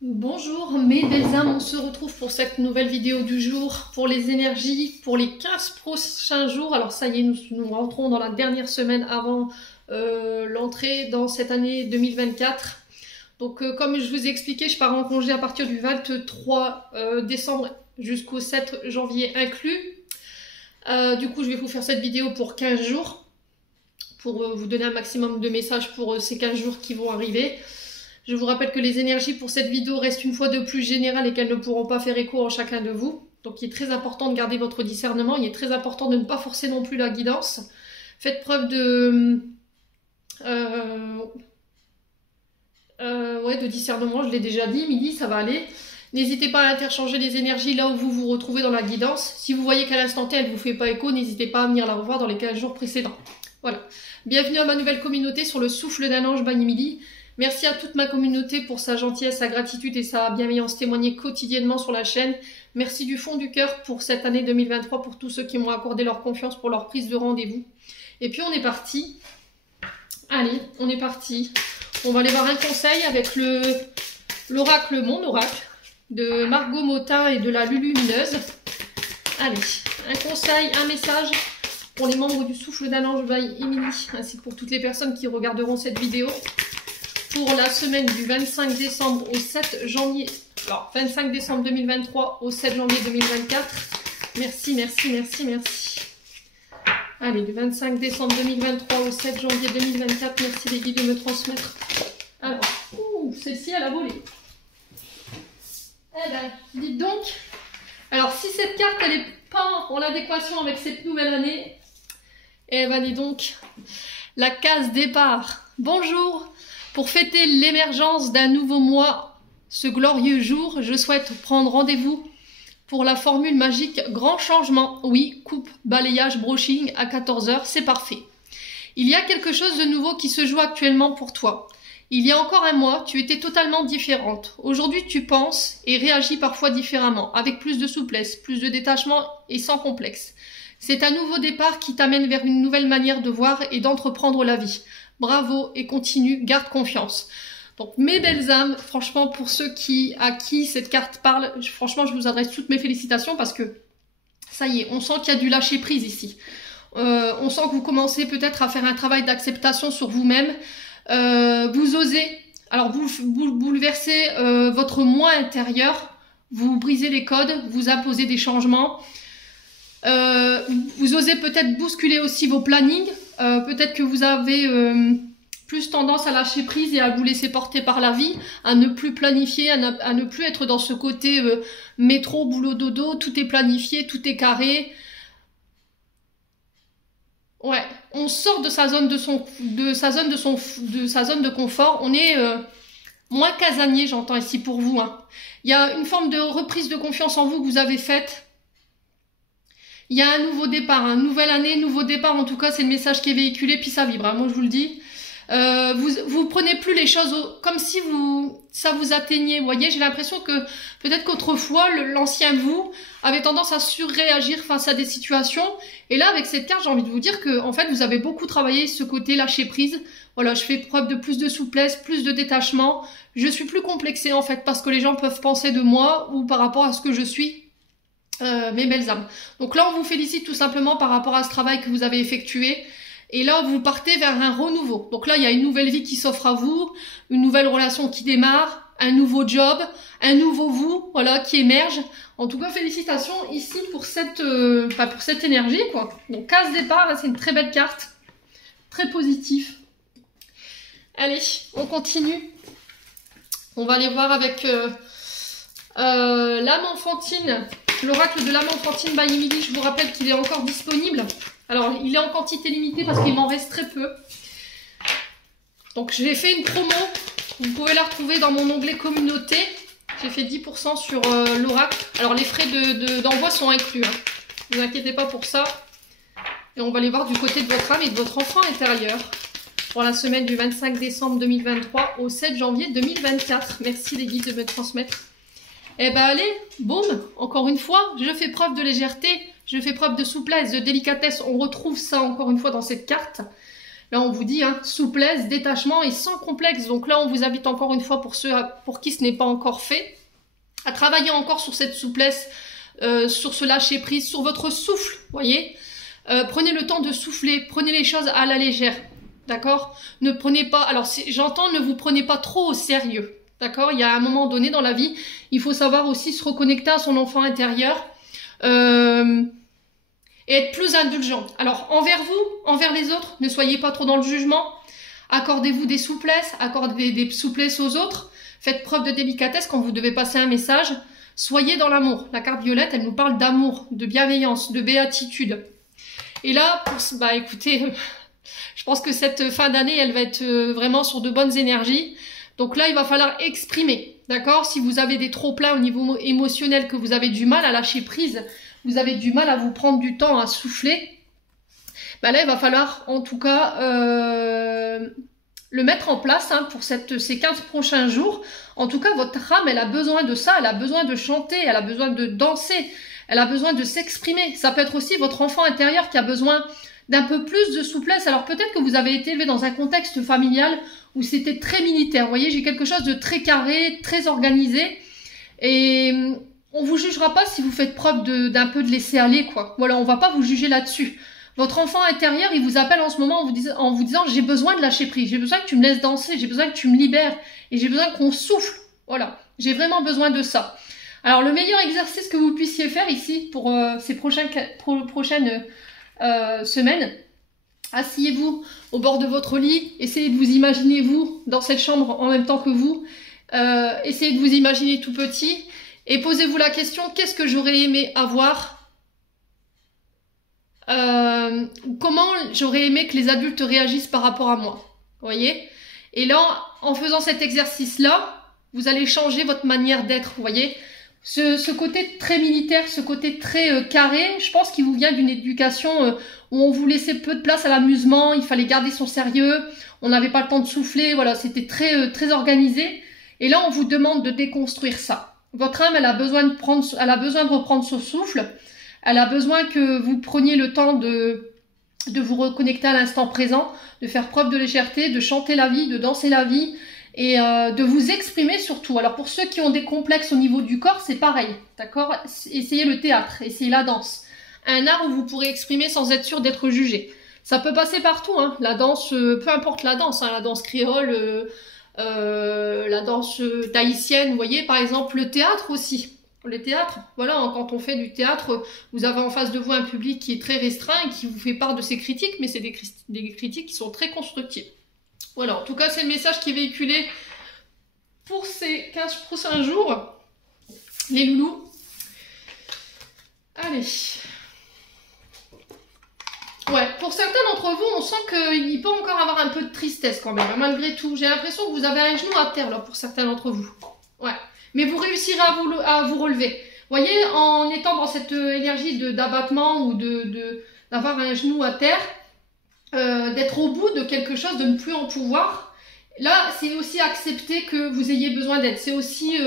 Bonjour mes belles âmes, on se retrouve pour cette nouvelle vidéo du jour pour les énergies pour les 15 prochains jours. Alors ça y est, nous rentrons dans la dernière semaine avant l'entrée dans cette année 2024. Donc comme je vous ai expliqué, je pars en congé à partir du 23 décembre jusqu'au 7 janvier inclus. Du coup je vais vous faire cette vidéo pour 15 jours pour vous donner un maximum de messages pour ces 15 jours qui vont arriver. Je vous rappelle que les énergies pour cette vidéo restent une fois de plus générales et qu'elles ne pourront pas faire écho en chacun de vous. Donc il est très important de garder votre discernement, il est très important de ne pas forcer non plus la guidance. Faites preuve de discernement, je l'ai déjà dit, midi ça va aller. N'hésitez pas à interchanger les énergies là où vous vous retrouvez dans la guidance. Si vous voyez qu'à l'instant T elle ne vous fait pas écho, n'hésitez pas à venir la revoir dans les 15 jours précédents. Voilà. Bienvenue à ma nouvelle communauté sur le souffle d'un ange by Emily. Merci à toute ma communauté pour sa gentillesse, sa gratitude et sa bienveillance témoignée quotidiennement sur la chaîne. Merci du fond du cœur pour cette année 2023, pour tous ceux qui m'ont accordé leur confiance pour leur prise de rendez-vous. Et puis on est parti. Allez, on est parti. On va aller voir un conseil avec l'oracle, mon oracle, de Margot Motin et de la Lulumineuse. Allez, un conseil, un message pour les membres du souffle d'un ange by Emily, ainsi que pour toutes les personnes qui regarderont cette vidéo. Pour la semaine du 25 décembre au 7 janvier, alors 25 décembre 2023 au 7 janvier 2024. Merci, merci, merci, merci. Allez, du 25 décembre 2023 au 7 janvier 2024, merci les guides de me transmettre. Alors, celle-ci, elle a volé. Eh ben, dites donc. Alors, si cette carte, elle n'est pas en adéquation avec cette nouvelle année, eh ben, dis donc, la case départ. Bonjour. Pour fêter l'émergence d'un nouveau mois, ce glorieux jour, je souhaite prendre rendez-vous pour la formule magique grand changement. Oui, coupe, balayage, brushing à 14 h, c'est parfait. Il y a quelque chose de nouveau qui se joue actuellement pour toi. Il y a encore un mois, tu étais totalement différente. Aujourd'hui, tu penses et réagis parfois différemment, avec plus de souplesse, plus de détachement et sans complexe. C'est un nouveau départ qui t'amène vers une nouvelle manière de voir et d'entreprendre la vie. Bravo et continue, garde confiance. Donc mes belles âmes, franchement pour ceux à qui cette carte parle, franchement je vous adresse toutes mes félicitations parce que ça y est, on sent qu'il y a du lâcher prise ici. On sent que vous commencez peut-être à faire un travail d'acceptation sur vous-même. Vous osez, alors vous bouleversez votre moi intérieur, vous brisez les codes, vous imposez des changements. Vous osez peut-être bousculer aussi vos plannings. Peut-être que vous avez plus tendance à lâcher prise et à vous laisser porter par la vie, à ne plus planifier, à ne plus être dans ce côté métro, boulot, dodo, tout est planifié, tout est carré. Ouais, on sort de sa zone de confort, on est moins casanier, j'entends ici pour vous. Hein. Il y a une forme de reprise de confiance en vous que vous avez faite. Il y a un nouveau départ, une nouvelle année, nouveau départ, en tout cas c'est le message qui est véhiculé, puis ça vibre, hein, moi je vous le dis. Vous prenez plus les choses comme si ça vous atteignait, vous voyez, j'ai l'impression que peut-être qu'autrefois l'ancien vous avait tendance à surréagir face à des situations, et là avec cette carte j'ai envie de vous dire que en fait vous avez beaucoup travaillé ce côté lâcher prise. Voilà, je fais preuve de plus de souplesse, plus de détachement, je suis plus complexée en fait parce que les gens peuvent penser de moi ou par rapport à ce que je suis. Mes belles âmes. Donc là, on vous félicite tout simplement par rapport à ce travail que vous avez effectué. Et là, vous partez vers un renouveau. Donc là, il y a une nouvelle vie qui s'offre à vous, une nouvelle relation qui démarre, un nouveau job, un nouveau vous, voilà, qui émerge. En tout cas, félicitations ici pour cette énergie, quoi. Donc, case départ, c'est une très belle carte. Très positif. Allez, on continue. On va aller voir avec l'âme enfantine. L'oracle de l'âme enfantine by Emily, je vous rappelle qu'il est encore disponible. Alors, il est en quantité limitée parce qu'il m'en reste très peu. Donc, j'ai fait une promo. Vous pouvez la retrouver dans mon onglet communauté. J'ai fait 10% sur l'oracle. Alors, les frais d'envoi sont inclus. Hein. Ne vous inquiétez pas pour ça. Et on va aller voir du côté de votre âme et de votre enfant intérieur. Pour la semaine du 25 décembre 2023 au 7 janvier 2024. Merci les guides de me transmettre. Eh ben allez, boum, encore une fois, je fais preuve de légèreté, je fais preuve de souplesse, de délicatesse, on retrouve ça encore une fois dans cette carte. Là, on vous dit hein, souplesse, détachement et sans complexe. Donc là, on vous invite encore une fois, pour ceux pour qui ce n'est pas encore fait, à travailler encore sur cette souplesse, sur ce lâcher prise, sur votre souffle, voyez. Prenez le temps de souffler, prenez les choses à la légère, d'accord? Ne prenez pas, alors j'entends, ne vous prenez pas trop au sérieux, d'accord? Il y a un moment donné dans la vie, il faut savoir aussi se reconnecter à son enfant intérieur, et être plus indulgent. Alors, envers vous, envers les autres, ne soyez pas trop dans le jugement. Accordez-vous des souplesses, accordez des souplesses aux autres. Faites preuve de délicatesse quand vous devez passer un message. Soyez dans l'amour. La carte violette, elle nous parle d'amour, de bienveillance, de béatitude. Et là, bah écoutez, je pense que cette fin d'année, elle va être vraiment sur de bonnes énergies. Donc là, il va falloir exprimer, d'accord? Si vous avez des trop-pleins au niveau émotionnel, que vous avez du mal à lâcher prise, vous avez du mal à vous prendre du temps à souffler, bah là il va falloir en tout cas le mettre en place hein, pour ces 15 prochains jours. En tout cas, votre âme, elle a besoin de ça, elle a besoin de chanter, elle a besoin de danser, elle a besoin de s'exprimer. Ça peut être aussi votre enfant intérieur qui a besoin d'un peu plus de souplesse. Alors peut-être que vous avez été élevé dans un contexte familial où c'était très militaire. Vous voyez, j'ai quelque chose de très carré, très organisé, et on vous jugera pas si vous faites preuve d'un peu de laisser aller, quoi. Voilà, on va pas vous juger là-dessus. Votre enfant intérieur, il vous appelle en ce moment en vous disant j'ai besoin de lâcher prise, j'ai besoin que tu me laisses danser, j'ai besoin que tu me libères, et j'ai besoin qu'on souffle. Voilà, j'ai vraiment besoin de ça. Alors le meilleur exercice que vous puissiez faire ici pour ces prochaines semaines, asseyez-vous au bord de votre lit, essayez de vous imaginer vous dans cette chambre en même temps que vous, essayez de vous imaginer tout petit, et posez-vous la question, qu'est-ce que j'aurais aimé avoir? Comment j'aurais aimé que les adultes réagissent par rapport à moi? Vous voyez? Et là, en faisant cet exercice-là, vous allez changer votre manière d'être, vous voyez? Ce côté très militaire, ce côté très carré, je pense qu'il vous vient d'une éducation où on vous laissait peu de place à l'amusement, il fallait garder son sérieux, on n'avait pas le temps de souffler, voilà, c'était très organisé. Et là, on vous demande de déconstruire ça. Votre âme, elle a besoin de reprendre son souffle. Elle a besoin que vous preniez le temps de vous reconnecter à l'instant présent, de faire preuve de légèreté, de chanter la vie, de danser la vie et de vous exprimer surtout. Alors pour ceux qui ont des complexes au niveau du corps, c'est pareil, d'accord? Essayez le théâtre, essayez la danse. Un art où vous pourrez exprimer sans être sûr d'être jugé. Ça peut passer partout, hein. La danse, peu importe la danse, hein, la danse créole, la danse tahitienne, vous voyez, par exemple le théâtre aussi. Le théâtre, voilà, quand on fait du théâtre, vous avez en face de vous un public qui est très restreint et qui vous fait part de ses critiques, mais c'est des critiques qui sont très constructives. Voilà, en tout cas, c'est le message qui est véhiculé pour ces 15 prochains jours, les loulous. Allez. Ouais, pour certains d'entre vous, on sent qu'il peut encore avoir un peu de tristesse quand même, malgré tout. J'ai l'impression que vous avez un genou à terre, là, pour certains d'entre vous. Ouais. Mais vous réussirez à vous relever. Vous voyez, en étant dans cette énergie d'abattement ou d'avoir un genou à terre, d'être au bout de quelque chose, de ne plus en pouvoir, là, c'est aussi accepter que vous ayez besoin d'aide. C'est aussi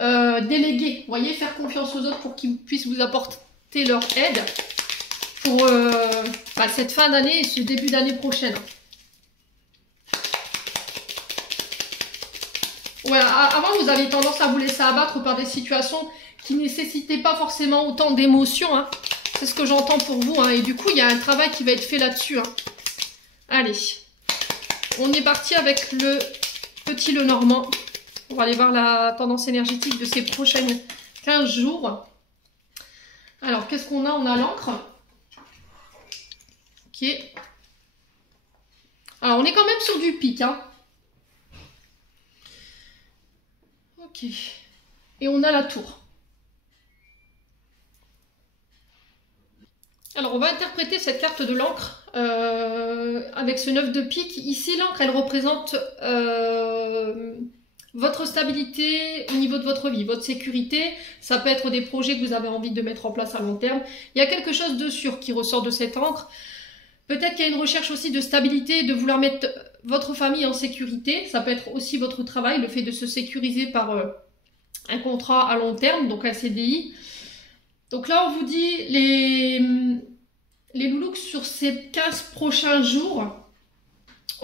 déléguer. Vous voyez, faire confiance aux autres pour qu'ils puissent vous apporter leur aide pour cette fin d'année et ce début d'année prochaine. Ouais, avant, vous aviez tendance à vous laisser abattre par des situations qui ne nécessitaient pas forcément autant d'émotions. Hein. C'est ce que j'entends pour vous. Hein. Et du coup, il y a un travail qui va être fait là-dessus. Hein. Allez. On est parti avec le petit Lenormand. On va aller voir la tendance énergétique de ces prochaines 15 jours. Alors, qu'est-ce qu'on a? On a l'encre. Ok. Alors, on est quand même sur du pic. Hein. Ok. Et on a la tour. Alors, on va interpréter cette carte de l'encre avec ce 9 de pique. Ici, l'encre, elle représente votre stabilité au niveau de votre vie, votre sécurité. Ça peut être des projets que vous avez envie de mettre en place à long terme. Il y a quelque chose de sûr qui ressort de cette encre. Peut-être qu'il y a une recherche aussi de stabilité, de vouloir mettre votre famille en sécurité. Ça peut être aussi votre travail, le fait de se sécuriser par un contrat à long terme, donc un CDI. Donc là, on vous dit, les loulous, sur ces 15 prochains jours,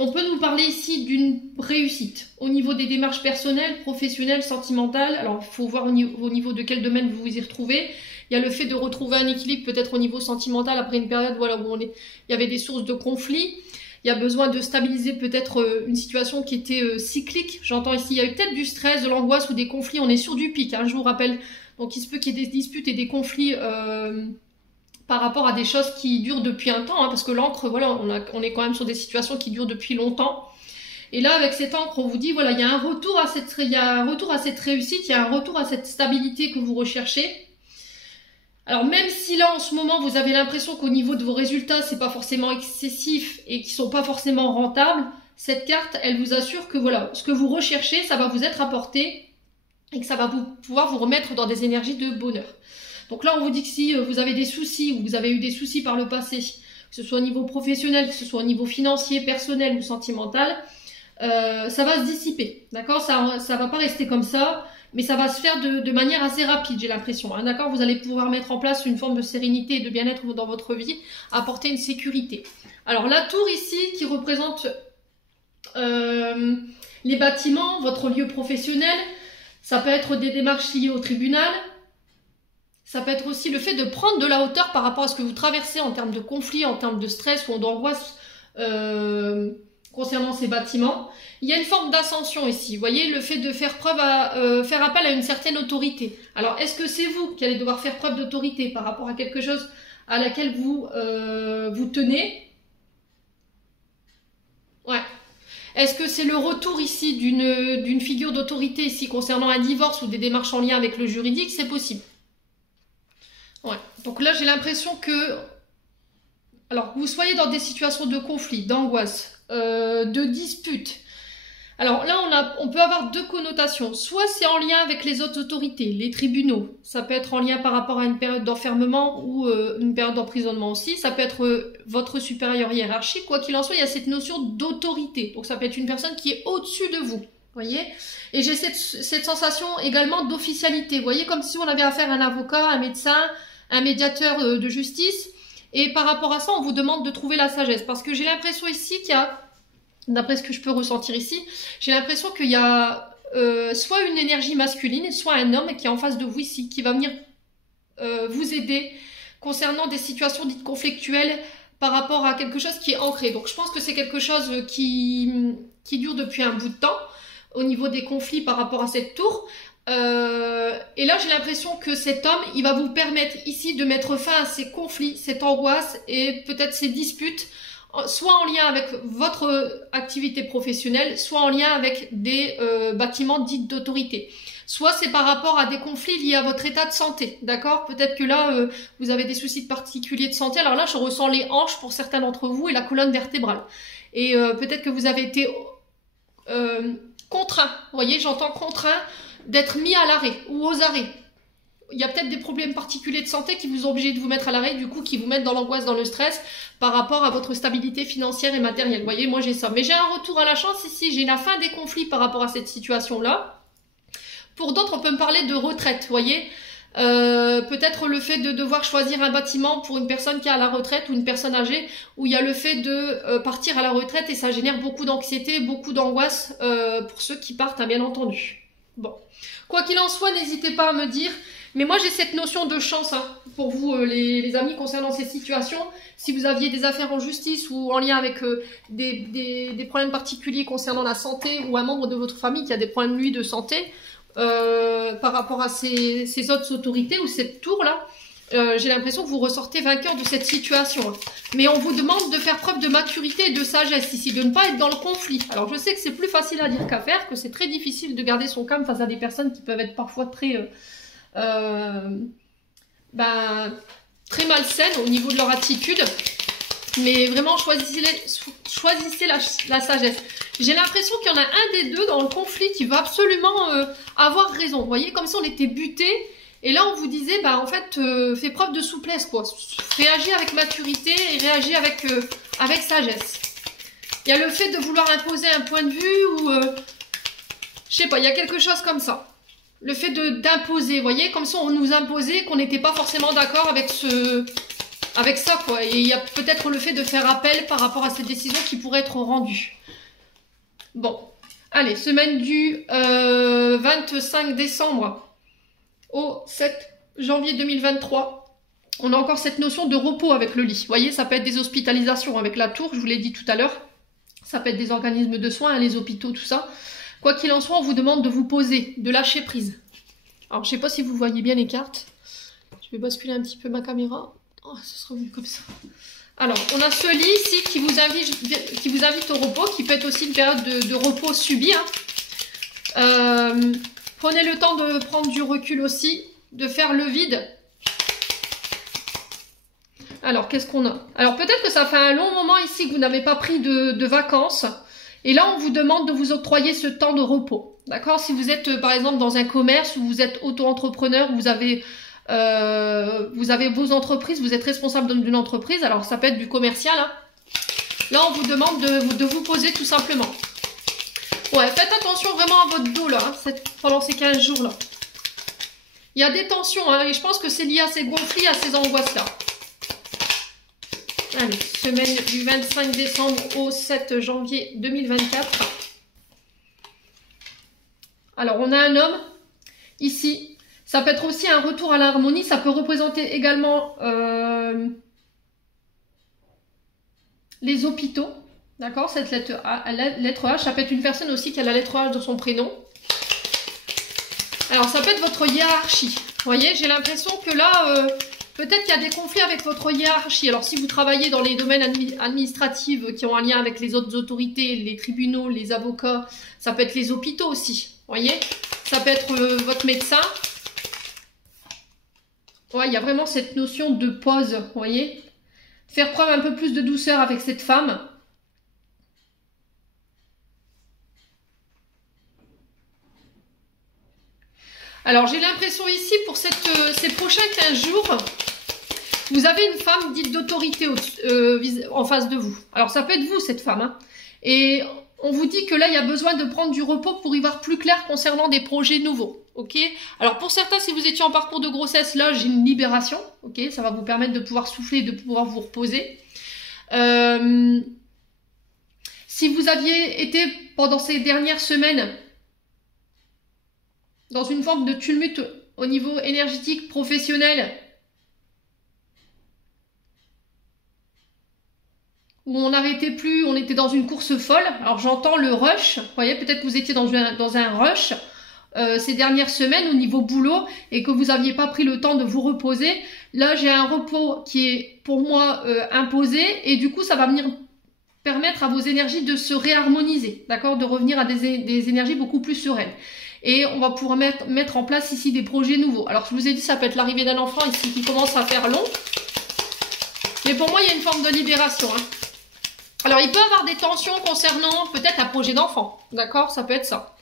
on peut nous parler ici d'une réussite au niveau des démarches personnelles, professionnelles, sentimentales. Alors, il faut voir au niveau de quel domaine vous vous y retrouvez. Il y a le fait de retrouver un équilibre peut-être au niveau sentimental après une période voilà, où il y avait des sources de conflits. Il y a besoin de stabiliser peut-être une situation qui était cyclique. J'entends ici, il y a eu peut-être du stress, de l'angoisse ou des conflits. On est sur du pic, hein, je vous rappelle. Donc, il se peut qu'il y ait des disputes et des conflits par rapport à des choses qui durent depuis un temps. Hein, parce que l'encre, voilà, on est quand même sur des situations qui durent depuis longtemps. Et là, avec cette encre, on vous dit, voilà, il y a un retour à cette réussite, il y a un retour à cette stabilité que vous recherchez. Alors même si là en ce moment vous avez l'impression qu'au niveau de vos résultats c'est pas forcément excessif et qu'ils sont pas forcément rentables, cette carte elle vous assure que voilà, ce que vous recherchez ça va vous être apporté et que ça va pouvoir vous remettre dans des énergies de bonheur. Donc là on vous dit que si vous avez des soucis ou vous avez eu des soucis par le passé, que ce soit au niveau professionnel, que ce soit au niveau financier, personnel ou sentimental, ça va se dissiper, d'accord, ça va pas rester comme ça. Mais ça va se faire de manière assez rapide, j'ai l'impression. Hein, d'accord, vous allez pouvoir mettre en place une forme de sérénité et de bien-être dans votre vie, apporter une sécurité. Alors la tour ici qui représente les bâtiments, votre lieu professionnel, ça peut être des démarches liées au tribunal, ça peut être aussi le fait de prendre de la hauteur par rapport à ce que vous traversez en termes de conflit, en termes de stress ou d'angoisse concernant ces bâtiments. Il y a une forme d'ascension ici, vous voyez, le fait de faire faire appel à une certaine autorité. Alors, est-ce que c'est vous qui allez devoir faire preuve d'autorité par rapport à quelque chose à laquelle vous tenez? Ouais. Est-ce que c'est le retour ici d'une figure d'autorité ici concernant un divorce ou des démarches en lien avec le juridique? C'est possible. Ouais. Donc là, j'ai l'impression que, alors, vous soyez dans des situations de conflit, d'angoisse, de dispute. Alors là, on peut avoir deux connotations. Soit c'est en lien avec les autres autorités, les tribunaux. Ça peut être en lien par rapport à une période d'enfermement ou une période d'emprisonnement aussi. Ça peut être votre supérieur hiérarchique. Quoi qu'il en soit, il y a cette notion d'autorité. Donc ça peut être une personne qui est au-dessus de vous. Voyez. Et j'ai cette sensation également d'officialité. Vous voyez, comme si on avait affaire à un avocat, un médecin, un médiateur de justice. Et par rapport à ça, on vous demande de trouver la sagesse. Parce que j'ai l'impression ici qu'il y a, d'après ce que je peux ressentir ici, j'ai l'impression qu'il y a soit une énergie masculine, soit un homme qui est en face de vous ici, qui va venir vous aider concernant des situations dites conflictuelles par rapport à quelque chose qui est ancré. Donc je pense que c'est quelque chose qui dure depuis un bout de temps au niveau des conflits par rapport à cette tour. Et là j'ai l'impression que cet homme il va vous permettre ici de mettre fin à ces conflits, cette angoisse et peut-être ces disputes, soit en lien avec votre activité professionnelle, soit en lien avec des bâtiments dits d'autorité. Soit c'est par rapport à des conflits liés à votre état de santé, d'accord? Peut-être que là, vous avez des soucis particuliers de santé. Alors là, je ressens les hanches pour certains d'entre vous et la colonne vertébrale. Et peut-être que vous avez été contraint, vous voyez, j'entends contraint d'être mis à l'arrêt ou aux arrêts. Il y a peut-être des problèmes particuliers de santé qui vous ont obligé de vous mettre à l'arrêt, du coup qui vous mettent dans l'angoisse, dans le stress par rapport à votre stabilité financière et matérielle. Vous voyez, moi j'ai ça. Mais j'ai un retour à la chance ici, j'ai la fin des conflits par rapport à cette situation-là. Pour d'autres, on peut me parler de retraite, vous voyez. Peut-être le fait de devoir choisir un bâtiment pour une personne qui est à la retraite ou une personne âgée, où il y a le fait de partir à la retraite et ça génère beaucoup d'anxiété, beaucoup d'angoisse pour ceux qui partent, hein, bien entendu. Bon, quoi qu'il en soit, n'hésitez pas à me dire. Mais moi, j'ai cette notion de chance hein, pour vous, les amis, concernant ces situations. Si vous aviez des affaires en justice ou en lien avec des problèmes particuliers concernant la santé ou un membre de votre famille qui a des problèmes, lui, de santé, par rapport à ces autres autorités ou cette tour-là, j'ai l'impression que vous ressortez vainqueur de cette situation. Mais on vous demande de faire preuve de maturité et de sagesse ici, de ne pas être dans le conflit. Alors, je sais que c'est plus facile à dire qu'à faire, que c'est très difficile de garder son calme face à des personnes qui peuvent être parfois très... très malsaines au niveau de leur attitude, mais vraiment choisissez la sagesse. J'ai l'impression qu'il y en a un des deux dans le conflit qui va absolument avoir raison. Vous voyez, comme si on était buté et là on vous disait en fait fais preuve de souplesse quoi, réagis avec maturité et réagis avec sagesse. Il y a le fait de vouloir imposer un point de vue ou je sais pas, il y a quelque chose comme ça. Le fait d'imposer, vous voyez, comme si on nous imposait qu'on n'était pas forcément d'accord avec avec ça, quoi. Et il y a peut-être le fait de faire appel par rapport à cette décision qui pourrait être rendue. Bon, allez, semaine du 25 décembre au 7 janvier 2023. On a encore cette notion de repos avec le lit. Vous voyez, ça peut être des hospitalisations avec la tour, je vous l'ai dit tout à l'heure. Ça peut être des organismes de soins, hein, les hôpitaux, tout ça. Quoi qu'il en soit, on vous demande de vous poser, de lâcher prise. Alors, je ne sais pas si vous voyez bien les cartes. Je vais basculer un petit peu ma caméra. Oh, ce sera mieux comme ça. Alors, on a ce lit ici qui vous invite au repos, qui peut être aussi une période de repos subi. Hein. Prenez le temps de prendre du recul aussi, de faire le vide. Alors, qu'est-ce qu'on a? Alors, peut-être que ça fait un long moment ici que vous n'avez pas pris de vacances. Et là, on vous demande de vous octroyer ce temps de repos. D'accord? Si vous êtes, par exemple, dans un commerce ou vous êtes auto-entrepreneur, vous avez vos entreprises, vous êtes responsable d'une entreprise, alors ça peut être du commercial. Hein. Là, on vous demande de vous poser tout simplement. Ouais, faites attention vraiment à votre dos, là, hein, pendant ces 15 jours-là. Il y a des tensions, hein, et je pense que c'est lié à ces gonflis, à ces angoisses-là. Allez, semaine du 25 décembre au 7 janvier 2024. Alors, on a un homme, ici. Ça peut être aussi un retour à l'harmonie. Ça peut représenter également les hôpitaux. D'accord? Cette lettre H. Ça peut être une personne aussi qui a la lettre H de son prénom. Alors, ça peut être votre hiérarchie. Vous voyez, j'ai l'impression que là... peut-être qu'il y a des conflits avec votre hiérarchie. Alors, si vous travaillez dans les domaines administratifs qui ont un lien avec les autres autorités, les tribunaux, les avocats, ça peut être les hôpitaux aussi. Vous voyez? Ça peut être votre médecin. Ouais, il y a vraiment cette notion de pause, vous voyez? Faire preuve un peu plus de douceur avec cette femme. Alors, j'ai l'impression ici, pour ces prochains 15 jours, vous avez une femme dite d'autorité en face de vous. Alors, ça peut être vous, cette femme. Hein. Et on vous dit que là, il y a besoin de prendre du repos pour y voir plus clair concernant des projets nouveaux. Ok. Alors, pour certains, si vous étiez en parcours de grossesse, là, j'ai une libération. Ok. Ça va vous permettre de pouvoir souffler, de pouvoir vous reposer. Si vous aviez été, pendant ces dernières semaines, dans une forme de tumulte au niveau énergétique, professionnel, où on n'arrêtait plus, on était dans une course folle. Alors j'entends le rush, vous voyez, peut-être que vous étiez dans un rush ces dernières semaines au niveau boulot et que vous n'aviez pas pris le temps de vous reposer. Là, j'ai un repos qui est pour moi imposé et du coup, ça va venir permettre à vos énergies de se réharmoniser, d'accord, de revenir à des énergies beaucoup plus sereines. Et on va pouvoir mettre en place ici des projets nouveaux. Alors, je vous ai dit, ça peut être l'arrivée d'un enfant ici qui commence à faire long. Mais pour moi, il y a une forme de libération. Hein. Alors, il peut y avoir des tensions concernant peut-être un projet d'enfant. D'accord? Ça peut être ça.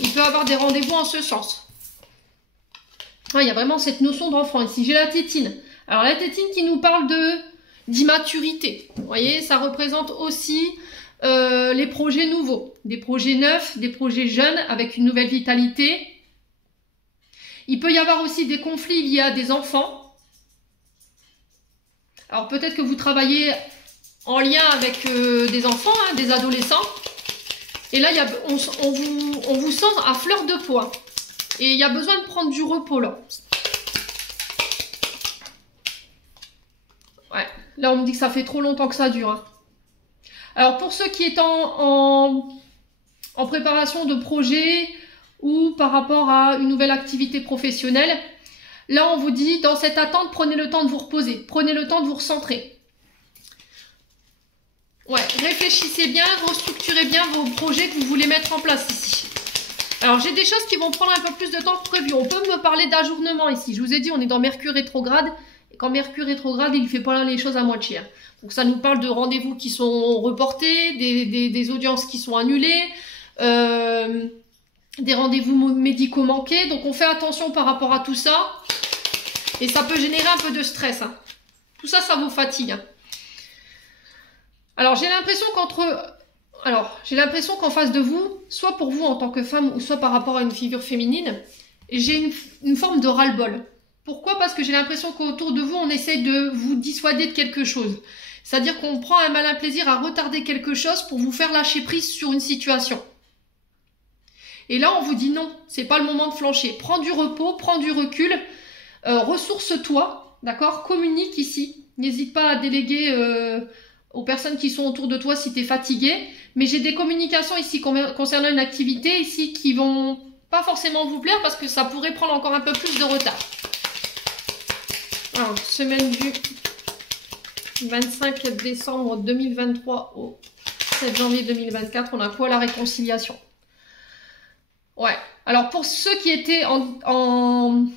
Il peut y avoir des rendez-vous en ce sens. Ouais, il y a vraiment cette notion d'enfant ici. J'ai la tétine. Alors, la tétine qui nous parle d'immaturité. Vous voyez, ça représente aussi les projets nouveaux. Des projets neufs, des projets jeunes avec une nouvelle vitalité. Il peut y avoir aussi des conflits liés à des enfants. Alors, peut-être que vous travaillez en lien avec des enfants, hein, des adolescents. Et là, on vous sent à fleur de pois. Et il y a besoin de prendre du repos là. Ouais, là on me dit que ça fait trop longtemps que ça dure. Hein. Alors pour ceux qui est en préparation de projet ou par rapport à une nouvelle activité professionnelle, là on vous dit, dans cette attente, prenez le temps de vous reposer. Prenez le temps de vous recentrer. Ouais, réfléchissez bien, restructurez bien vos projets que vous voulez mettre en place ici. Alors, j'ai des choses qui vont prendre un peu plus de temps que prévu. On peut me parler d'ajournement ici. Je vous ai dit, on est dans Mercure rétrograde. Et quand Mercure rétrograde, il ne fait pas les choses à moitié. Donc, ça nous parle de rendez-vous qui sont reportés, des audiences qui sont annulées, des rendez-vous médicaux manqués. Donc, on fait attention par rapport à tout ça. Et ça peut générer un peu de stress. Hein. Tout ça, ça vous fatigue. Hein. Alors, j'ai l'impression qu'en face de vous, soit pour vous en tant que femme, ou soit par rapport à une figure féminine, j'ai une forme de ras-le-bol. Pourquoi? Parce que j'ai l'impression qu'autour de vous, on essaye de vous dissuader de quelque chose. C'est-à-dire qu'on prend un malin plaisir à retarder quelque chose pour vous faire lâcher prise sur une situation. Et là, on vous dit non, c'est pas le moment de flancher. Prends du repos, prends du recul, ressource-toi, d'accord? Communique ici. N'hésite pas à déléguer aux personnes qui sont autour de toi si tu es fatigué. Mais j'ai des communications ici concernant une activité ici qui vont pas forcément vous plaire parce que ça pourrait prendre encore un peu plus de retard. Alors, semaine du 25 décembre 2023 au 7 janvier 2024, on a quoi? La réconciliation. Ouais. Alors, pour ceux qui étaient en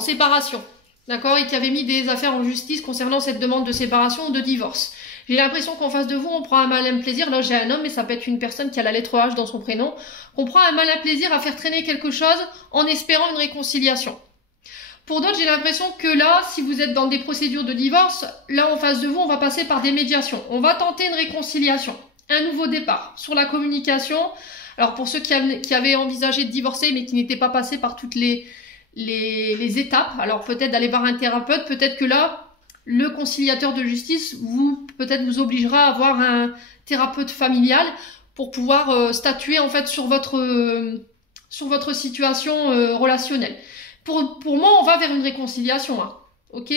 séparation, d'accord, et qui avaient mis des affaires en justice concernant cette demande de séparation ou de divorce, j'ai l'impression qu'en face de vous, on prend un malin plaisir. Là, j'ai un homme, mais ça peut être une personne qui a la lettre H dans son prénom. On prend un malin plaisir à faire traîner quelque chose en espérant une réconciliation. Pour d'autres, j'ai l'impression que là, si vous êtes dans des procédures de divorce, là, en face de vous, on va passer par des médiations. On va tenter une réconciliation, un nouveau départ sur la communication. Alors, pour ceux qui avaient envisagé de divorcer, mais qui n'étaient pas passés par toutes les étapes, alors peut-être d'aller voir un thérapeute, peut-être que là, le conciliateur de justice peut-être vous obligera à avoir un thérapeute familial pour pouvoir statuer en fait sur votre situation relationnelle. Pour moi, on va vers une réconciliation, hein, ok?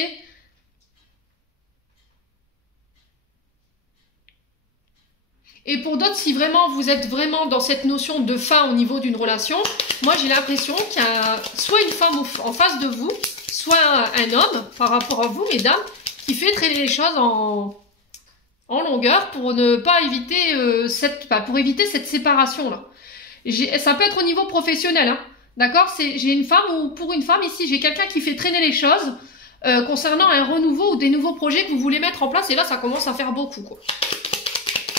Et pour d'autres, si vraiment vous êtes vraiment dans cette notion de fin au niveau d'une relation, moi j'ai l'impression qu'il y a soit une femme en face de vous, soit un homme par rapport à vous, mesdames, qui fait traîner les choses en longueur pour ne pas éviter pour éviter cette séparation-là. Ça peut être au niveau professionnel, hein. D'accord? J'ai une femme ou pour une femme ici, j'ai quelqu'un qui fait traîner les choses concernant un renouveau ou des nouveaux projets que vous voulez mettre en place. Et là, ça commence à faire beaucoup, quoi.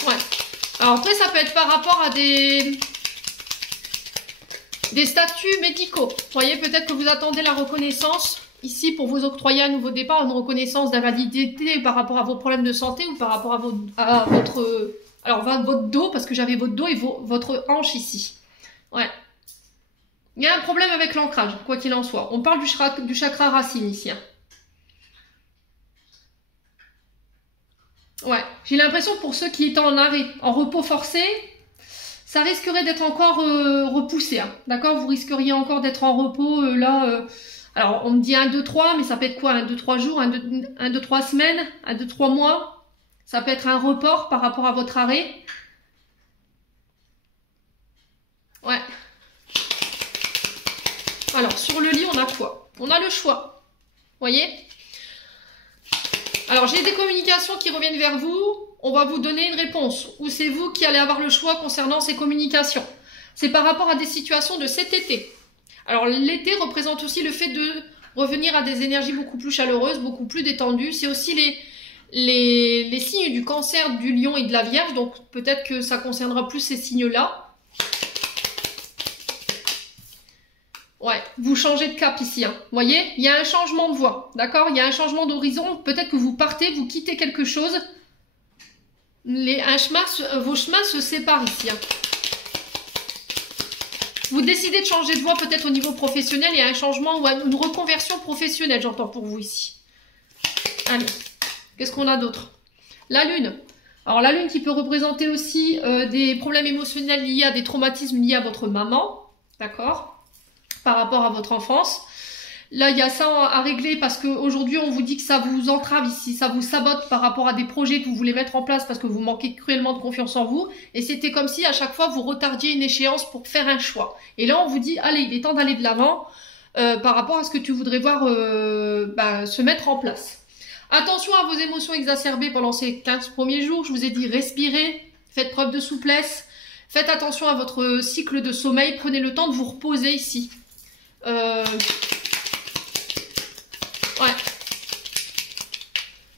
Ouais. Alors après, ça peut être par rapport à des statuts médicaux. Vous voyez, peut-être que vous attendez la reconnaissance ici pour vous octroyer un nouveau départ, une reconnaissance d'invalidité par rapport à vos problèmes de santé ou par rapport à votre dos, parce que j'avais votre dos et votre hanche ici. Ouais. Il y a un problème avec l'ancrage, quoi qu'il en soit. On parle du chakra racine ici. Hein. Ouais, j'ai l'impression pour ceux qui étaient en arrêt, en repos forcé, ça risquerait d'être encore repoussé. Hein. D'accord? Vous risqueriez encore d'être en repos là. Alors, on me dit 1, 2, 3, mais ça peut être quoi? 1, 2, 3 jours, 1, 2, 3 semaines, 1, 2, 3 mois. Ça peut être un report par rapport à votre arrêt. Ouais. Alors, sur le lit, on a quoi? On a le choix. Vous voyez? Alors, j'ai des communications qui reviennent vers vous. On va vous donner une réponse. Ou c'est vous qui allez avoir le choix concernant ces communications. C'est par rapport à des situations de cet été. Alors, l'été représente aussi le fait de revenir à des énergies beaucoup plus chaleureuses, beaucoup plus détendues. C'est aussi les signes du cancer, du lion et de la vierge. Donc, peut-être que ça concernera plus ces signes-là. Ouais, vous changez de cap ici, hein. Vous voyez, il y a un changement de voie, d'accord? Il y a un changement d'horizon, peut-être que vous partez, vous quittez quelque chose. Vos chemins se séparent ici, hein. Vous décidez de changer de voie peut-être au niveau professionnel, il y a un changement ou une reconversion professionnelle, j'entends pour vous ici. Allez, qu'est-ce qu'on a d'autre? La lune. Alors la lune qui peut représenter aussi des problèmes émotionnels liés à des traumatismes liés à votre maman, d'accord? Par rapport à votre enfance. Là, il y a ça à régler parce qu'aujourd'hui, on vous dit que ça vous entrave ici, ça vous sabote par rapport à des projets que vous voulez mettre en place parce que vous manquez cruellement de confiance en vous. Et c'était comme si à chaque fois, vous retardiez une échéance pour faire un choix. Et là, on vous dit, allez, il est temps d'aller de l'avant par rapport à ce que tu voudrais voir se mettre en place. Attention à vos émotions exacerbées pendant ces 15 premiers jours. Je vous ai dit, respirez, faites preuve de souplesse. Faites attention à votre cycle de sommeil. Prenez le temps de vous reposer ici. Ouais.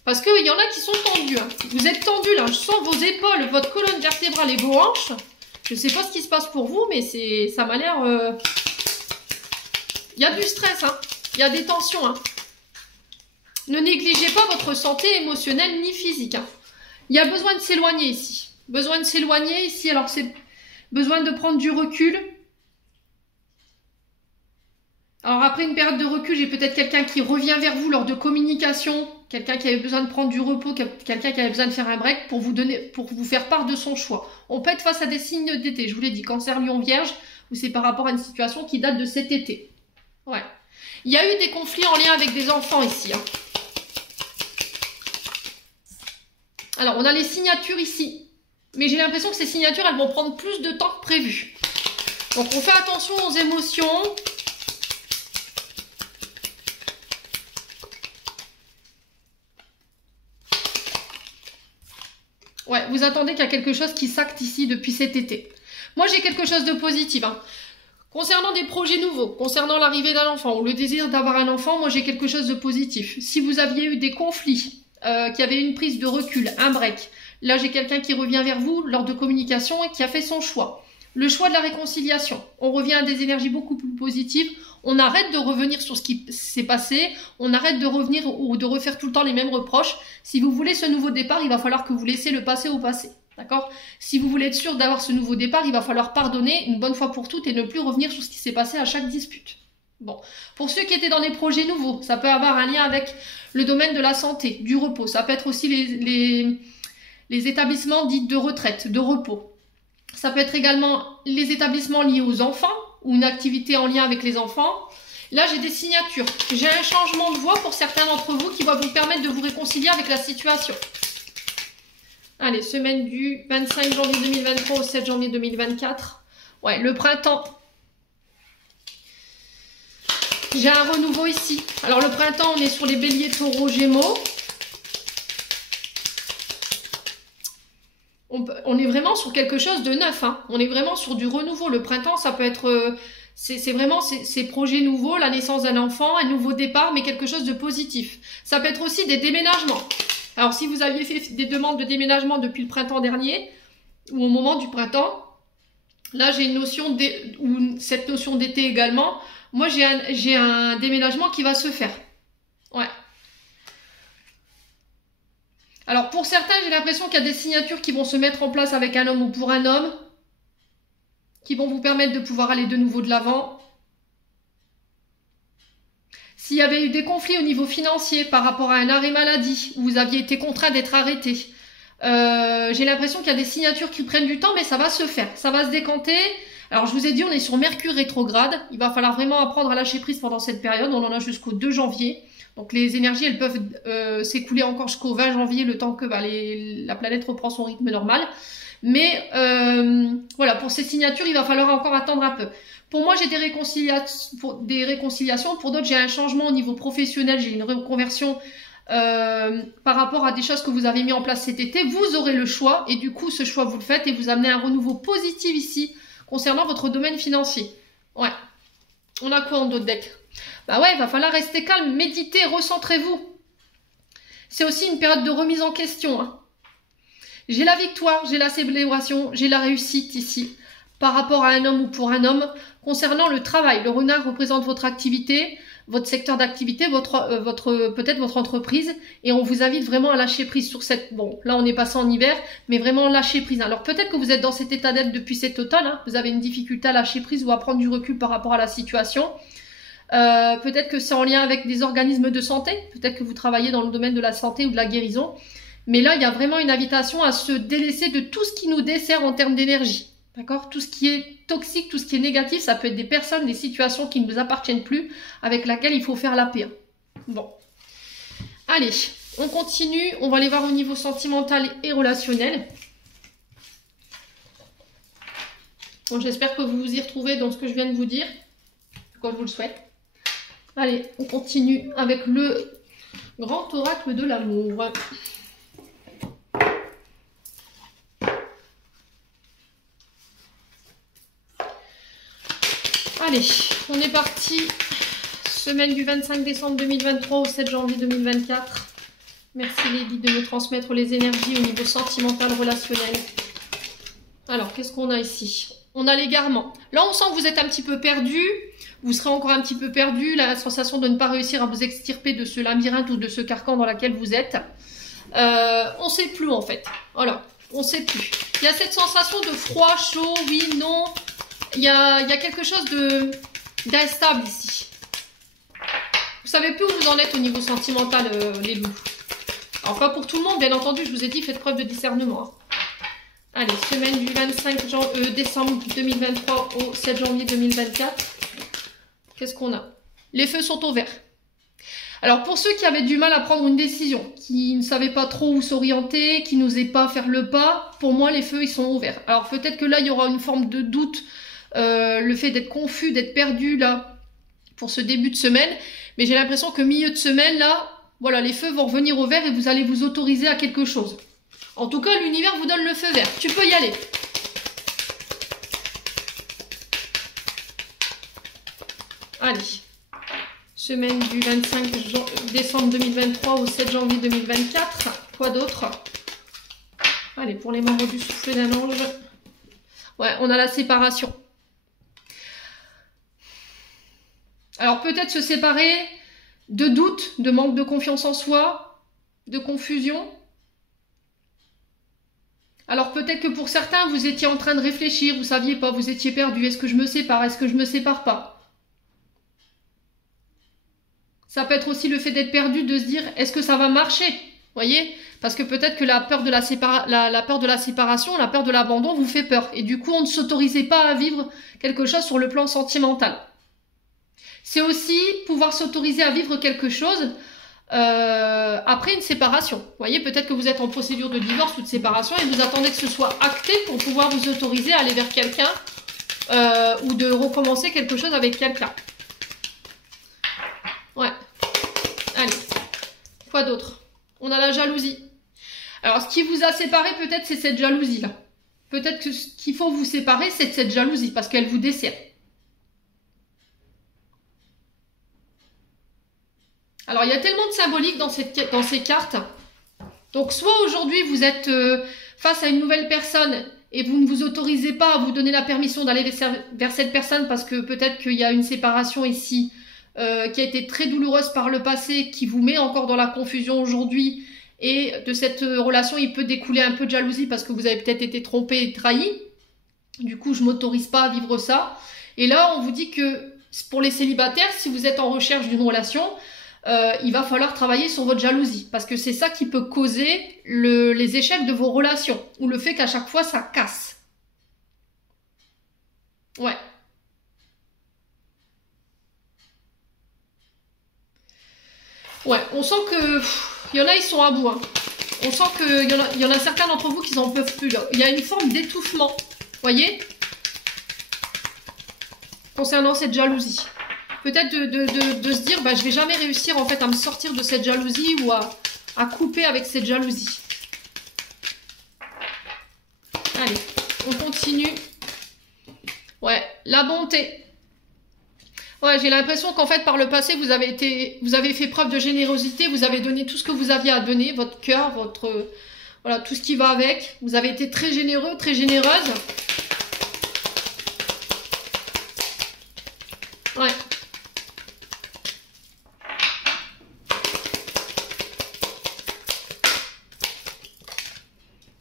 Parce qu'il y en a qui sont tendus. Hein. Vous êtes tendus là. Je sens vos épaules, votre colonne vertébrale et vos hanches. Je ne sais pas ce qui se passe pour vous, mais ça m'a l'air... Il y a du stress. Hein. Il y a des tensions. Hein. Ne négligez pas votre santé émotionnelle ni physique. Hein. Il y a besoin de s'éloigner ici. Besoin de s'éloigner ici. Alors c'est besoin de prendre du recul. Alors après une période de recul, j'ai peut-être quelqu'un qui revient vers vous lors de communication, quelqu'un qui avait besoin de prendre du repos, quelqu'un qui avait besoin de faire un break pour vous faire part de son choix. On peut être face à des signes d'été, je vous l'ai dit, Cancer, Lion, Vierge, ou c'est par rapport à une situation qui date de cet été. Ouais. Il y a eu des conflits en lien avec des enfants ici. Hein. Alors, on a les signatures ici. Mais j'ai l'impression que ces signatures, elles vont prendre plus de temps que prévu. Donc, on fait attention aux émotions. Ouais, vous attendez qu'il y a quelque chose qui s'acte ici depuis cet été. Moi, j'ai quelque chose de positif. Hein. Concernant des projets nouveaux, concernant l'arrivée d'un enfant ou le désir d'avoir un enfant, moi, j'ai quelque chose de positif. Si vous aviez eu des conflits, qui avaient une prise de recul, un break, là, j'ai quelqu'un qui revient vers vous lors de communication et qui a fait son choix. Le choix de la réconciliation. On revient à des énergies beaucoup plus positives. On arrête de revenir sur ce qui s'est passé. On arrête de revenir ou de refaire tout le temps les mêmes reproches. Si vous voulez ce nouveau départ, il va falloir que vous laissiez le passé au passé. D'accord? Si vous voulez être sûr d'avoir ce nouveau départ, il va falloir pardonner une bonne fois pour toutes et ne plus revenir sur ce qui s'est passé à chaque dispute. Bon. Pour ceux qui étaient dans des projets nouveaux, ça peut avoir un lien avec le domaine de la santé, du repos. Ça peut être aussi les établissements dits de retraite, de repos. Ça peut être également les établissements liés aux enfants ou une activité en lien avec les enfants. Là, j'ai des signatures. J'ai un changement de voix pour certains d'entre vous qui va vous permettre de vous réconcilier avec la situation. Allez, semaine du 25 janvier 2023 au 7 janvier 2024. Ouais, le printemps. J'ai un renouveau ici. Alors, le printemps, on est sur les béliers, taureaux, gémeaux. On est vraiment sur quelque chose de neuf. Hein. On est vraiment sur du renouveau. Le printemps, ça peut être... c'est vraiment ces projets nouveaux, la naissance d'un enfant, un nouveau départ, mais quelque chose de positif. Ça peut être aussi des déménagements. Alors, si vous aviez fait des demandes de déménagement depuis le printemps dernier, ou au moment du printemps, là, j'ai une notion, ou cette notion d'été également. Moi, j'ai un déménagement qui va se faire. Ouais. Alors, pour certains, j'ai l'impression qu'il y a des signatures qui vont se mettre en place avec un homme ou pour un homme, qui vont vous permettre de pouvoir aller de nouveau de l'avant. S'il y avait eu des conflits au niveau financier par rapport à un arrêt maladie, où vous aviez été contraint d'être arrêté, j'ai l'impression qu'il y a des signatures qui prennent du temps, mais ça va se faire, ça va se décanter. Alors, je vous ai dit, on est sur Mercure rétrograde. Il va falloir vraiment apprendre à lâcher prise pendant cette période. On en a jusqu'au 2 janvier. Donc, les énergies, elles peuvent s'écouler encore jusqu'au 20 janvier, le temps que la planète reprend son rythme normal. Mais voilà, pour ces signatures, il va falloir encore attendre un peu. Pour moi, j'ai des réconciliations. Pour d'autres, j'ai un changement au niveau professionnel. J'ai une reconversion par rapport à des choses que vous avez mis en place cet été. Vous aurez le choix. Et du coup, ce choix, vous le faites. Et vous amenez un renouveau positif ici concernant votre domaine financier. Ouais. On a quoi en d'autres decks? Bah ouais, il va falloir rester calme, méditer, recentrez-vous. C'est aussi une période de remise en question. Hein. J'ai la victoire, j'ai la célébration, j'ai la réussite ici. Par rapport à un homme ou pour un homme. Concernant le travail, le renard représente votre activité, votre secteur d'activité, peut-être votre entreprise. Et on vous invite vraiment à lâcher prise sur cette... Bon, là on est passé en hiver, mais vraiment lâcher prise. Alors peut-être que vous êtes dans cet état d'être depuis cet automne. Hein, vous avez une difficulté à lâcher prise ou à prendre du recul par rapport à la situation. Peut-être que c'est en lien avec des organismes de santé. Peut-être que vous travaillez dans le domaine de la santé ou de la guérison. Mais là, il y a vraiment une invitation à se délaisser de tout ce qui nous dessert en termes d'énergie. D'accord? Tout ce qui est toxique, tout ce qui est négatif, ça peut être des personnes, des situations qui ne vous appartiennent plus, avec laquelle il faut faire la paix. Bon. Allez, on continue. On va aller voir au niveau sentimental et relationnel. Bon, j'espère que vous vous y retrouvez dans ce que je viens de vous dire. Quoi, je vous le souhaite. Allez, on continue avec le grand oracle de l'amour. Allez, on est parti. Semaine du 25 décembre 2023 au 7 janvier 2024. Merci les guides de me transmettre les énergies au niveau sentimental, relationnel. Alors, qu'est-ce qu'on a ici? On a l'égarement. Là, on sent que vous êtes un petit peu perdu. Vous serez encore un petit peu perdu. La sensation de ne pas réussir à vous extirper de ce labyrinthe ou de ce carcan dans lequel vous êtes. On ne sait plus en fait. Voilà, on ne sait plus. Il y a cette sensation de froid, chaud, oui, non. Il y a quelque chose d'instable ici. savez plus où vous en êtes au niveau sentimental, les loups. Alors, pas pour tout le monde, bien entendu, je vous ai dit, faites preuve de discernement. Hein. Allez, semaine du 25 décembre 2023 au 7 janvier 2024. Qu'est-ce qu'on a? Les feux sont au vert. Alors, pour ceux qui avaient du mal à prendre une décision, qui ne savaient pas trop où s'orienter, qui n'osaient pas faire le pas, pour moi, les feux, ils sont au vert. Alors, peut-être que là, il y aura une forme de doute, le fait d'être confus, d'être perdu, là, pour ce début de semaine. Mais j'ai l'impression que milieu de semaine, là, voilà, les feux vont revenir au vert et vous allez vous autoriser à quelque chose. En tout cas, l'univers vous donne le feu vert. Tu peux y aller. Allez. Semaine du 25 décembre 2023 au 7 janvier 2024. Quoi d'autre? Allez, pour les membres du souffle d'un ange. Ouais, on a la séparation. Alors, peut-être se séparer de doute, de manque de confiance en soi, de confusion. Alors peut-être que pour certains, vous étiez en train de réfléchir, vous saviez pas, vous étiez perdu. Est-ce que je me sépare? Est-ce que je me sépare pas? Ça peut être aussi le fait d'être perdu, de se dire, est-ce que ça va marcher? Voyez? Parce que peut-être que la peur de la séparation, la peur de l'abandon vous fait peur. Et du coup, on ne s'autorisait pas à vivre quelque chose sur le plan sentimental. C'est aussi pouvoir s'autoriser à vivre quelque chose après une séparation. Vous voyez, peut-être que vous êtes en procédure de divorce ou de séparation et vous attendez que ce soit acté pour pouvoir vous autoriser à aller vers quelqu'un ou de recommencer quelque chose avec quelqu'un. Ouais. Allez. Quoi d'autre? On a la jalousie. Alors, ce qui vous a séparé, peut-être, c'est cette jalousie-là. Peut-être que ce qu'il faut vous séparer, c'est cette jalousie parce qu'elle vous dessert. Alors, il y a tellement de symbolique dans ces cartes. Donc, soit aujourd'hui, vous êtes face à une nouvelle personne et vous ne vous autorisez pas à vous donner la permission d'aller vers cette personne parce que peut-être qu'il y a une séparation ici qui a été très douloureuse par le passé, qui vous met encore dans la confusion aujourd'hui. Et de cette relation, il peut découler un peu de jalousie parce que vous avez peut-être été trompé et trahi. Du coup, je ne m'autorise pas à vivre ça. Et là, on vous dit que pour les célibataires, si vous êtes en recherche d'une relation, il va falloir travailler sur votre jalousie parce que c'est ça qui peut causer les échecs de vos relations ou le fait qu'à chaque fois ça casse. Ouais. Ouais, on sent que il y en a, ils sont à bout. Hein. On sent qu'il y en a certains d'entre vous qui n'en peuvent plus. Là. Il y a une forme d'étouffement, voyez, concernant cette jalousie. Peut-être de se dire, bah, je vais jamais réussir en fait à me sortir de cette jalousie ou à couper avec cette jalousie. Allez, on continue. Ouais, la bonté. Ouais, j'ai l'impression qu'en fait, par le passé, vous avez fait preuve de générosité, vous avez donné tout ce que vous aviez à donner, votre cœur, voilà, tout ce qui va avec. Vous avez été très généreux, très généreuse. Ouais.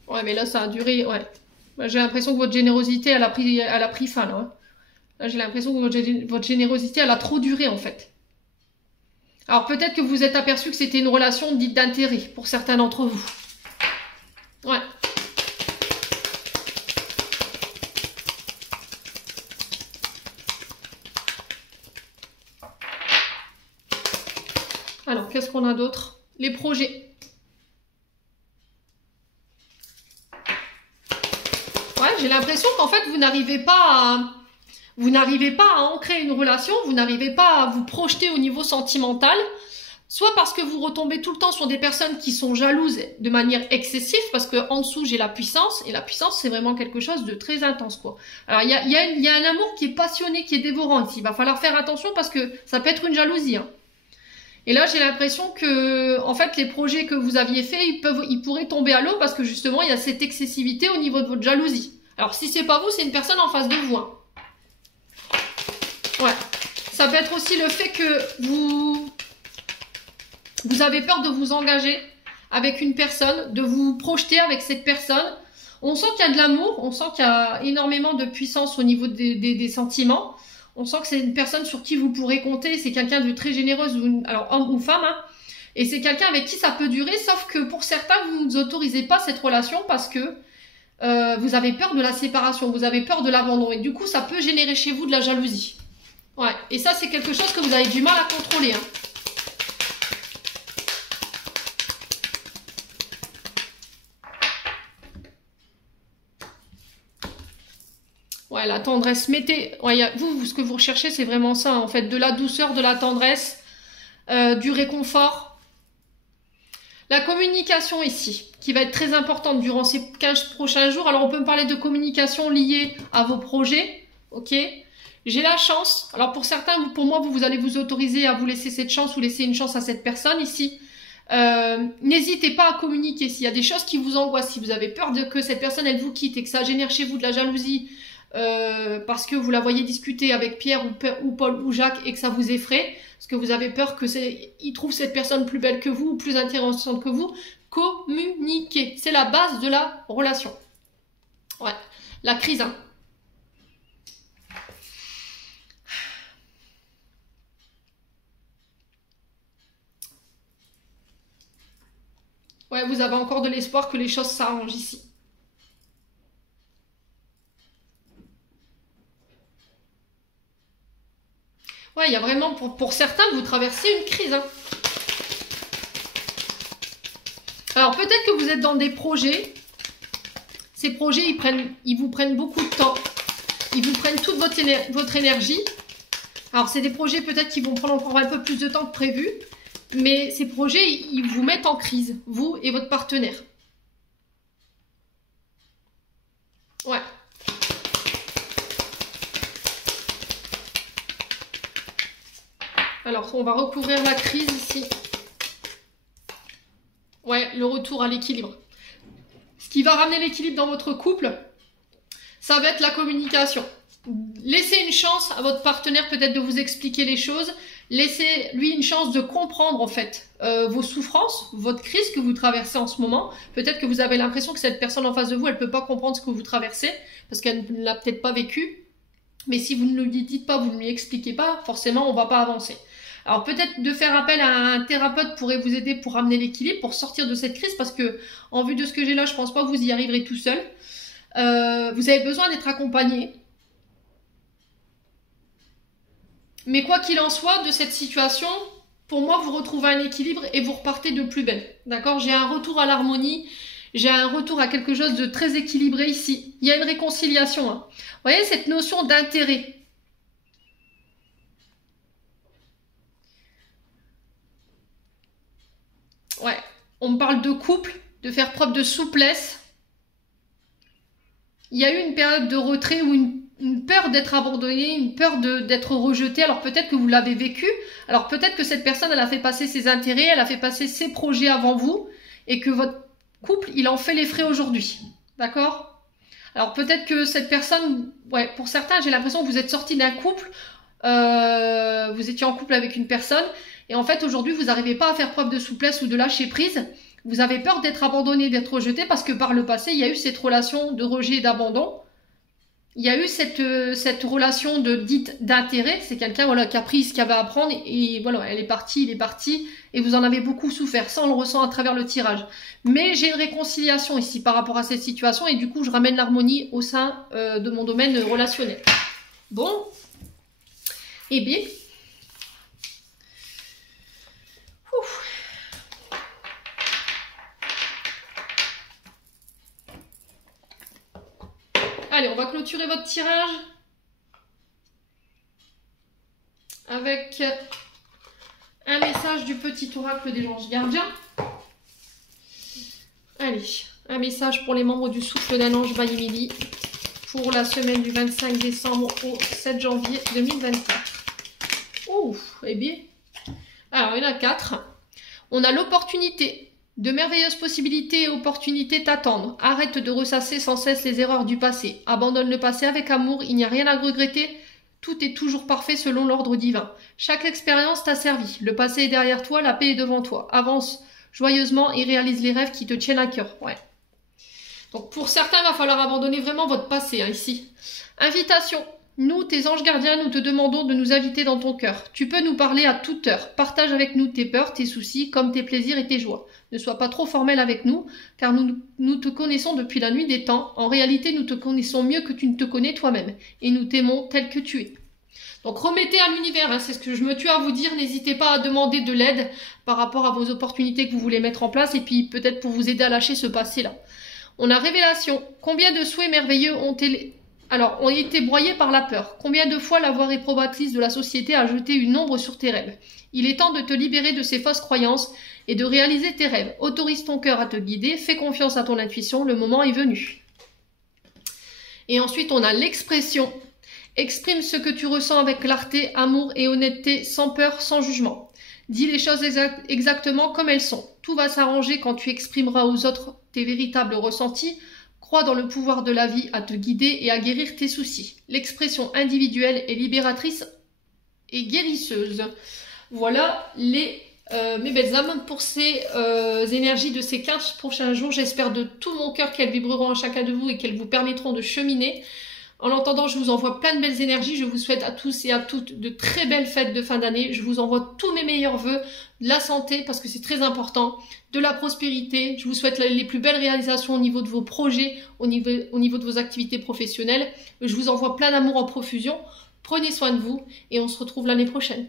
Ouais, mais là, ça a duré, ouais. J'ai l'impression que votre générosité, elle a pris fin, là. Hein. Là, j'ai l'impression que votre générosité, elle a trop duré, en fait. Alors, peut-être que vous vous êtes aperçu que c'était une relation dite d'intérêt, pour certains d'entre vous. Ouais. Alors, qu'est-ce qu'on a d'autre? Les projets. Ouais, j'ai l'impression qu'en fait, vous n'arrivez pas à ancrer une relation, vous n'arrivez pas à vous projeter au niveau sentimental, soit parce que vous retombez tout le temps sur des personnes qui sont jalouses de manière excessive, parce que en dessous j'ai la puissance, et la puissance c'est vraiment quelque chose de très intense, quoi. Alors il y a un amour qui est passionné, qui est dévorant ici, il va falloir faire attention parce que ça peut être une jalousie, hein. Et là j'ai l'impression que en fait les projets que vous aviez faits, ils pourraient tomber à l'eau parce que justement il y a cette excessivité au niveau de votre jalousie. Alors si c'est pas vous, c'est une personne en face de vous, hein. Ouais, ça peut être aussi le fait que vous avez peur de vous engager avec une personne, de vous projeter avec cette personne. On sent qu'il y a de l'amour, on sent qu'il y a énormément de puissance au niveau des sentiments. On sent que c'est une personne sur qui vous pourrez compter. C'est quelqu'un de très généreuse, alors homme ou femme, hein. Et c'est quelqu'un avec qui ça peut durer, sauf que pour certains, vous ne autorisez pas cette relation parce que vous avez peur de la séparation, vous avez peur de l'abandon. Et du coup, ça peut générer chez vous de la jalousie. Ouais, et ça, c'est quelque chose que vous avez du mal à contrôler, hein. Ouais, la tendresse, mettez... Ouais, vous, ce que vous recherchez, c'est vraiment ça, en fait. De la douceur, de la tendresse, du réconfort. La communication ici, qui va être très importante durant ces 15 prochains jours. Alors, on peut me parler de communication liée à vos projets, ok? J'ai la chance. Alors, pour certains, pour moi, vous allez vous autoriser à vous laisser cette chance ou laisser une chance à cette personne ici. N'hésitez pas à communiquer. S'il y a des choses qui vous angoissent, si vous avez peur que cette personne, elle vous quitte et que ça génère chez vous de la jalousie, parce que vous la voyez discuter avec Pierre ou Paul ou Jacques et que ça vous effraie, parce que vous avez peur qu'il trouve cette personne plus belle que vous ou plus intéressante que vous, communiquez. C'est la base de la relation. Ouais, la crise, hein. Ouais, vous avez encore de l'espoir que les choses s'arrangent ici. Ouais, il y a vraiment, pour certains, vous traversez une crise, hein. Alors, peut-être que vous êtes dans des projets. Ces projets, ils vous prennent beaucoup de temps. Ils vous prennent toute votre énergie. Alors, c'est des projets peut-être qui vont prendre encore un peu plus de temps que prévu. Mais ces projets, ils vous mettent en crise, vous et votre partenaire. Ouais. Alors, on va recouvrir la crise ici. Ouais, le retour à l'équilibre. Ce qui va ramener l'équilibre dans votre couple, ça va être la communication. Laissez une chance à votre partenaire peut-être de vous expliquer les choses. Laissez-lui une chance de comprendre en fait vos souffrances, votre crise que vous traversez en ce moment. Peut-être que vous avez l'impression que cette personne en face de vous, elle ne peut pas comprendre ce que vous traversez parce qu'elle ne l'a peut-être pas vécu. Mais si vous ne lui dites pas, vous ne lui expliquez pas, forcément on ne va pas avancer. Alors peut-être de faire appel à un thérapeute pourrait vous aider pour ramener l'équilibre, pour sortir de cette crise parce que en vue de ce que j'ai là, je pense pas que vous y arriverez tout seul. Vous avez besoin d'être accompagné. Mais quoi qu'il en soit, de cette situation, pour moi, vous retrouvez un équilibre et vous repartez de plus belle. D'accord? J'ai un retour à l'harmonie, j'ai un retour à quelque chose de très équilibré ici. Il y a une réconciliation, hein. Vous voyez cette notion d'intérêt. Ouais, on me parle de couple, de faire preuve de souplesse. Il y a eu une période de retrait ou une peur d'être abandonné, une peur d'être rejeté. Alors peut-être que vous l'avez vécu. Alors peut-être que cette personne, elle a fait passer ses intérêts, elle a fait passer ses projets avant vous et que votre couple, il en fait les frais aujourd'hui. D'accord? Alors peut-être que cette personne, ouais, pour certains, j'ai l'impression que vous êtes sorti d'un couple, vous étiez en couple avec une personne et en fait aujourd'hui, vous n'arrivez pas à faire preuve de souplesse ou de lâcher prise. Vous avez peur d'être abandonné, d'être rejeté parce que par le passé, il y a eu cette relation de rejet et d'abandon. Il y a eu cette relation dite d'intérêt. C'est quelqu'un voilà, qui a pris ce qu'il avait à prendre et voilà, elle est partie, il est parti et vous en avez beaucoup souffert. Ça, on le ressent à travers le tirage. Mais j'ai une réconciliation ici par rapport à cette situation et du coup, je ramène l'harmonie au sein de mon domaine relationnel. Bon. Eh bien. Ouf. Allez, on va clôturer votre tirage avec un message du petit oracle des anges gardiens. Allez, un message pour les membres du souffle d'un ange by Emily pour la semaine du 25 décembre au 7 janvier 2024. Ouf, eh bien. Alors, il y en a 4. On a l'opportunité. De merveilleuses possibilités et opportunités t'attendent. Arrête de ressasser sans cesse les erreurs du passé. Abandonne le passé avec amour, il n'y a rien à regretter. Tout est toujours parfait selon l'ordre divin. Chaque expérience t'a servi. Le passé est derrière toi, la paix est devant toi. Avance joyeusement et réalise les rêves qui te tiennent à cœur. Ouais. Donc pour certains, il va falloir abandonner vraiment votre passé, hein, ici. Invitation. Nous, tes anges gardiens, nous te demandons de nous inviter dans ton cœur. Tu peux nous parler à toute heure. Partage avec nous tes peurs, tes soucis, comme tes plaisirs et tes joies. Ne sois pas trop formel avec nous, car nous te connaissons depuis la nuit des temps. En réalité, nous te connaissons mieux que tu ne te connais toi-même. Et nous t'aimons tel que tu es. Donc remettez à l'univers, hein, c'est ce que je me tue à vous dire. N'hésitez pas à demander de l'aide par rapport à vos opportunités que vous voulez mettre en place. Et puis peut-être pour vous aider à lâcher ce passé-là. On a révélation. Combien de souhaits merveilleux ont été broyés par la peur? Combien de fois la voix réprobatrice de la société a jeté une ombre sur tes rêves? Il est temps de te libérer de ces fausses croyances et de réaliser tes rêves. Autorise ton cœur à te guider, fais confiance à ton intuition, le moment est venu. Et ensuite, on a l'expression. Exprime ce que tu ressens avec clarté, amour et honnêteté, sans peur, sans jugement. Dis les choses exactement comme elles sont. Tout va s'arranger quand tu exprimeras aux autres tes véritables ressentis. Crois dans le pouvoir de la vie à te guider et à guérir tes soucis. L'expression individuelle est libératrice et guérisseuse. Voilà mes belles âmes pour ces énergies de ces 15 prochains jours. J'espère de tout mon cœur qu'elles vibreront à chacun de vous et qu'elles vous permettront de cheminer. En l'entendant, je vous envoie plein de belles énergies. Je vous souhaite à tous et à toutes de très belles fêtes de fin d'année. Je vous envoie tous mes meilleurs vœux, de la santé parce que c'est très important, de la prospérité. Je vous souhaite les plus belles réalisations au niveau de vos projets, au niveau de vos activités professionnelles. Je vous envoie plein d'amour en profusion. Prenez soin de vous et on se retrouve l'année prochaine.